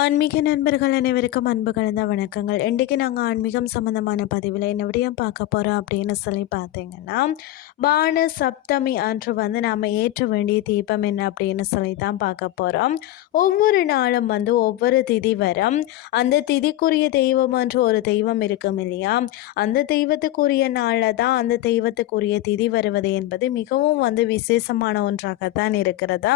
ஆன்மீக நண்பர்கள் அனைவருக்கும் அன்பு கலந்த வணக்கங்கள். இன்றைக்கி நாங்கள் ஆன்மீகம் சம்மந்தமான பதிவில் என்ன விடயம் பார்க்க போகிறோம் அப்படின்னு சொல்லி பார்த்தீங்கன்னா பானு சப்தமி அன்று வந்து நாம் ஏற்ற வேண்டிய தீபம் என்ன அப்படின்னு சொல்லி தான் பார்க்க போகிறோம் ஒவ்வொரு நாளும் வந்து ஒவ்வொரு திதி வரும். அந்த திதிக்குரிய தெய்வம் என்று ஒரு தெய்வம் இருக்கும் இல்லையா? அந்த தெய்வத்துக்குரிய நாளில் தான் அந்த தெய்வத்துக்குரிய திதி வருவது என்பது மிகவும் வந்து விசேஷமான ஒன்றாகத்தான் இருக்கிறது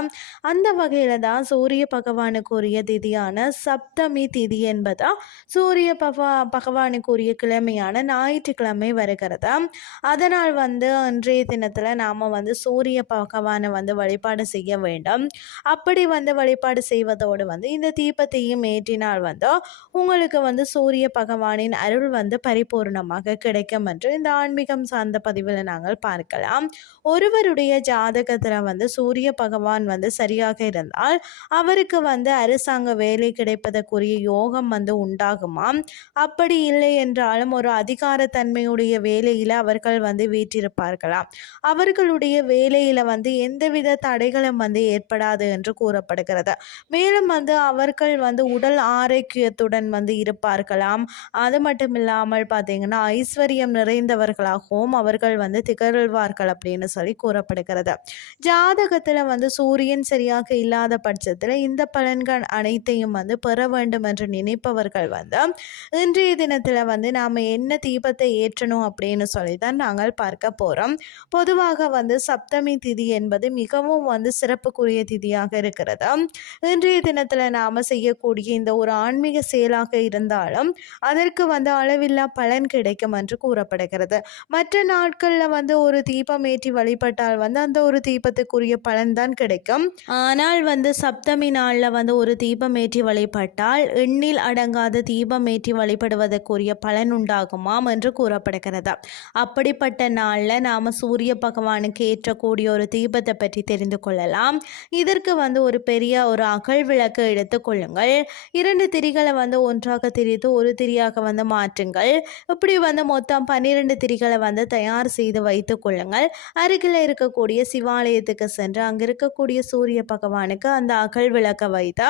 அந்த வகையில் தான் சூரிய பகவானுக்குரிய திதியான சப்தமி திதி என்பதா? சூரிய பகவா பகவானுக்குரிய கிழமையான ஞாயிற்றுக்கிழமை வருகிறது? அதனால் வந்து அன்றைய தினத்தில் நாம் வந்து சூரிய பகவானை வந்து வழிபாடு செய்ய வேண்டும். அப்படி வந்து வழிபாடு செய்வதோடு வந்து இந்த தீபத்தையும் ஏற்றினால் வந்து உங்களுக்கு வந்து சூரிய பகவானின் அருள் வந்து பரிபூர்ணமாக கிடைக்கும் என்று இந்த ஆன்மீகம் சார்ந்த பதிவில் நாங்கள் பார்க்கலாம். ஒருவருடைய ஜாதகத்தில் வந்து சூரிய பகவான் வந்து சரியாக இருந்தால் அவருக்கு வந்து அரசாங்க வேலை கிடைப்பதற்குரிய யோகம் வந்து உண்டாகுமா? அப்படி இல்லை என்றாலும் ஒரு அதிகாரத்தன்மையுடைய வேலையில் அவர்கள் வந்து வீற்றிருப்பார்களாம் அவர்களுடைய வேலையில் வந்து எந்தவித தடைகளும் வந்து ஏற்படாது என்று கூறப்படுகிறது. மேலும் வந்து அவர்கள் வந்து உடல் ஆரோக்கியத்துடன் வந்து இருப்பார்களாம். அது மட்டும் இல்லாமல் பார்த்தீங்கன்னா ஐஸ்வர்யம் நிறைந்தவர்களாகவும் அவர்கள் வந்து திகழ்வார்கள் அப்படின்னு சொல்லி கூறப்படுகிறது. ஜாதகத்தில் வந்து சூரியன் சரியாக இல்லாத பட்சத்தில் இந்த பலன்கள் அனைத்தையும் வந்து பெற வேண்டும் என்று நினைப்பவர்கள் வந்து இன்றைய தினத்தில் வந்து நாம் என்ன தீபத்தை ஏற்றணும் அப்படின்னு சொல்லி தான் நாங்கள் பார்க்க போகிறோம் பொதுவாக வந்து சப்தமி திதி என்பது மிகவும் வந்து சிறப்புக்குரிய திதியாக இருக்கிறது. இன்றைய தினத்தில் நாம் செய்யக்கூடிய இந்த ஒரு ஆன்மீக செயலாக இருந்தாலும் அதற்கு வந்து அளவில்லா பலன் கிடைக்கும் என்று கூறப்படுகிறது. மற்ற நாட்களில் வந்து ஒரு தீபம் ஏற்றி வழிபட்டால் வந்து அந்த ஒரு தீபத்துக்குரிய பலன் தான் கிடைக்கும். ஆனால் வந்து சப்தமி நாளில் வந்து ஒரு தீபம் ஏற்றி வழிபட்டால் எண்ணில் அடங்காத தீபம் ஏற்றி வழிபடுவதற்குரிய பலன் உண்டாகுமாம் என்று கூறப்படுகிறது. அப்படிப்பட்ட நாளில் நாம் சூரிய பகவானுக்கு ஏற்றக்கூடிய ஒரு தீபத்தை பற்றி தெரிந்து கொள்ளலாம். இதற்கு வந்து ஒரு பெரிய ஒரு அகல் விளக்கு எடுத்துக்கொள்ளுங்கள் இரண்டு திரிகளை வந்து ஒன்றாக திரித்து ஒரு திரியாக வந்து மாற்றுங்கள். இப்படி வந்து மொத்தம் பன்னிரெண்டு திரிகளை வந்து தயார் செய்து வைத்துக் கொள்ளுங்கள். அருகில் இருக்கக்கூடிய சிவாலயத்துக்கு சென்று அங்கே இருக்கக்கூடிய சூரிய பகவானுக்கு அந்த அகல் விளக்கை வைத்து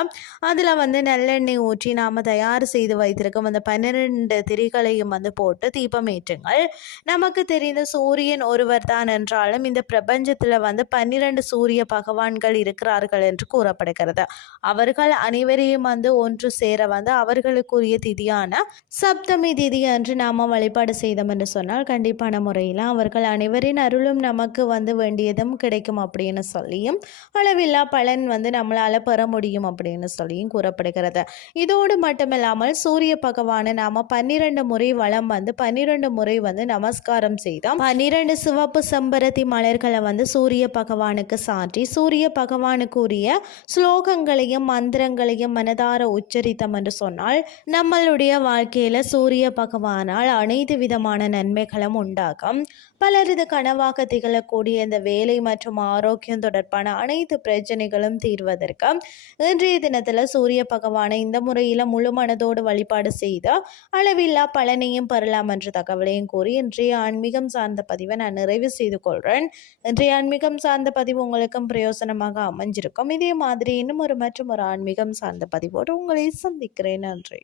அதில் வந்து வந்து நல்லெண்ணெய் ஊற்றி நாம் தயார் செய்து வைத்திருக்கும் அந்த பன்னிரெண்டு திரிகளையும் வந்து போட்டு தீபம் ஏற்றுங்கள். நமக்கு தெரிந்த சூரியன் ஒருவர் தான் என்றாலும் இந்த பிரபஞ்சத்தில் வந்து பன்னிரண்டு சூரிய பகவான்கள் இருக்கிறார்கள் என்று கூறப்படுகிறது. அவர்கள் அனைவரையும் வந்து ஒன்று சேர வந்து அவர்களுக்குரிய திதியான சப்தமி திதி அன்று நாம் வழிபாடு செய்தோம் என்று சொன்னால் கண்டிப்பான முறையில் அவர்கள் அனைவரின் அருளும் நமக்கு வந்து வேண்டியதும் கிடைக்கும் அப்படின்னு சொல்லியும் அளவில்லா பலன் வந்து நம்மளால் பெற முடியும் அப்படின்னு சொல்லியும் கூறப்படுகிறது இதோடு மட்டுமில்லாமல் சூரிய பகவானை நாம பன்னிரண்டு முறை வளம் வந்து பன்னிரண்டு முறை வந்து நமஸ்காரம் செய்தோம். பன்னிரண்டு சிவப்பு செம்பருத்தி மலர்களை வந்து சூரிய பகவானுக்கு சாற்றி சூரிய பகவானுக்குரிய ஸ்லோகங்களையும் மந்திரங்களையும் மனதார உச்சரித்தம் என்று சொன்னால் நம்மளுடைய வாழ்க்கையில சூரிய பகவானால் அனைத்து விதமான நன்மைகளும் உண்டாகும். பலரது கனவாக திகழக்கூடிய இந்த வேலை மற்றும் ஆரோக்கியம் தொடர்பான அனைத்து பிரச்சனைகளும் தீர்வதற்கு இன்றைய தினத்தில் சூரிய பகவானை இந்த முறையில் முழு மனதோடு வழிபாடு செய்தால் அளவில்லா பலனையும் பெறலாம் என்ற தகவலையும் கூறி இன்றைய ஆன்மீகம் சார்ந்த பதிவை நான் நிறைவு செய்து கொள்கிறேன் இன்றைய ஆன்மீகம் சார்ந்த பதிவு உங்களுக்கும் பிரயோசனமாக அமைஞ்சிருக்கும். இதே மாதிரி இன்னும் ஒரு மற்றும் ஒரு ஆன்மீகம் சார்ந்த பதிவோடு உங்களை சந்திக்கிறேன். நன்றி.